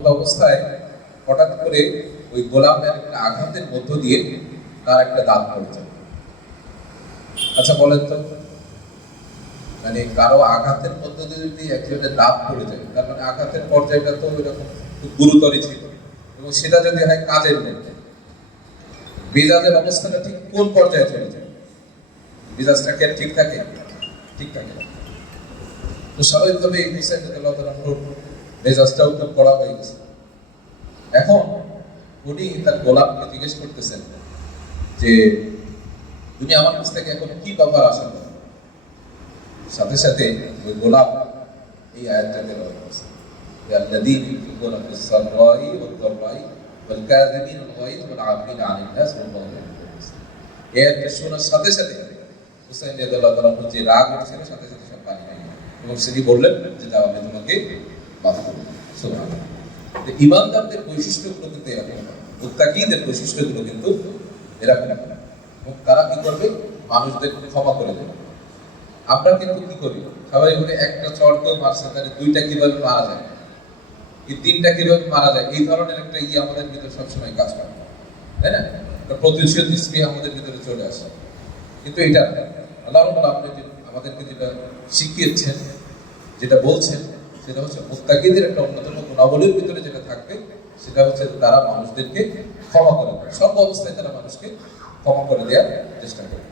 অবস্থায় হঠাৎ করে ওই গোলামের একটা আঘাতের মধ্য দিয়ে তার একটা দাঁত পড়ে যায়। আচ্ছা বলেন তো, মানে কারো আঘাতের মধ্য দিয়ে যদি একজনের দাঁত পড়ে যায়, তার মানে আঘাতের পর্যায়টা তো ওইরকম খুব গুরুতরই ছিল, এবং সেটা যদি হয় কাজের মধ্যে, মেজাজের অবস্থাটা ঠিক কোন পর্যায়ে চলে যায়? মেজাজটা কি ঠিক থাকে? ঠিক থাকে না। তো স্বাভাবিকভাবে এই হুসাইন রাদিয়াল্লাহু তাআলা মেজাজটাও খুব কড়া হয়ে গেছে। এখন উনি তার গোলামকে জিজ্ঞেস করতেছেন যে তুমি আমার কাছ থেকে এখন কি ব্যাপার আশা করো? সাথে সাথে ওই গোলাম এই আয়াতটা তেলাওয়াত করছে, আল্লাযীনা ইউনফিকুনা ফিস সাররাই ওয়াদ দাররাই ওয়াল কাযিমিনাল গায়জ ওয়াল আফিনা আনিন নাস ওয়াল্লাহু ইউহিব্বুল মুহসিনিন। এই আয়াতটা শোনার সাথে সাথে হুসাইন রাদিয়াল্লাহু তাআলা যে রাগ উঠছিল সাথে সাথে সব পানি হয়ে গেল, এবং তিনি বললেন যে যাও আমি তোমাকে মাফ করব। সুবহানাল্লাহ। ইমানদারদের বৈশিষ্ট্যগুলো কিন্তু এরকম, মুত্তাকিদের বৈশিষ্ট্যগুলো কিন্তু এরকম। এবং তারা কি করবে? মানুষদের ক্ষমা করে দেবে। আমরা কিন্তু কি করি? সবাই বলে একটা চড় কেউ মারছে, তাহলে দুইটা কিভাবে মারা যায়, এই তিনটা কিভাবে মারা যায়, এই ধরনের একটা আমাদের ভিতরে সবসময় কাজ করে, তাই না? প্রতিশোধ স্পৃহা আমাদের ভিতরে চলে আসে। কিন্তু এটা আল্লাহ রাব্বুল আলামিন আমাদেরকে যেটা শিখিয়েছেন, যেটা বলছেন, সেটা হচ্ছে মুত্তাকিদের একটা অন্যতম গুণাবলীর ভিতরে যেটা থাকবে সেটা হচ্ছে তারা মানুষদেরকে ক্ষমা করে দেয়। সব অবস্থায় তারা মানুষকে ক্ষমা করে দেওয়ার চেষ্টা করে।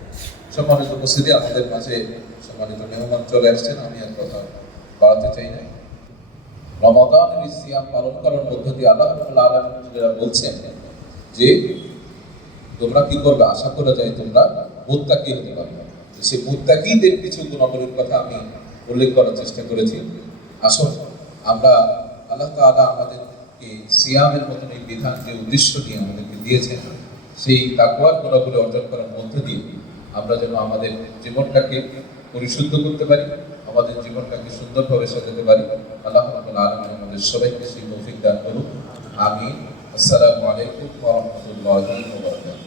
সম্মানিত উপস্থিতি, আমাদের মাঝে সম্মানিত মেহমান চলে আসছেন, আমি আর কথা বাড়াতে চাই না। রমাদানের সিয়াম পালন করার মধ্য দিয়ে আল্লাহ রাব্বুল আলামিন যেটা বলছেন যে তোমরা কি করবে, আশা করা যায় তোমরা মুত্তাকি হতে পারবে। সেই মুত্তাকিদের কিছু গুণাবলীর কথা আমি উল্লেখ করার চেষ্টা করেছি। আসুন আমরা আল্লাহ তাআলা আমাদেরকে সিয়ামের মতন এই বিধান যে উদ্দেশ্য নিয়ে আমাদেরকে দিয়েছেন, সেই তাকওয়ার গুণাবলী অর্জন করার মধ্য দিয়ে আমরা যেন আমাদের জীবনটাকে পরিশুদ্ধ করতে পারি, আমাদের জীবনটাকে সুন্দরভাবে সাজাতে পারি। আল্লাহ রাব্বুল আলামিন আমাদের সবাইকে সেই তৌফিক দান করুন। আমিন। আসসালামু আলাইকুম ওয়া রাহমাতুল্লাহি ওয়া বারাকাতুহু।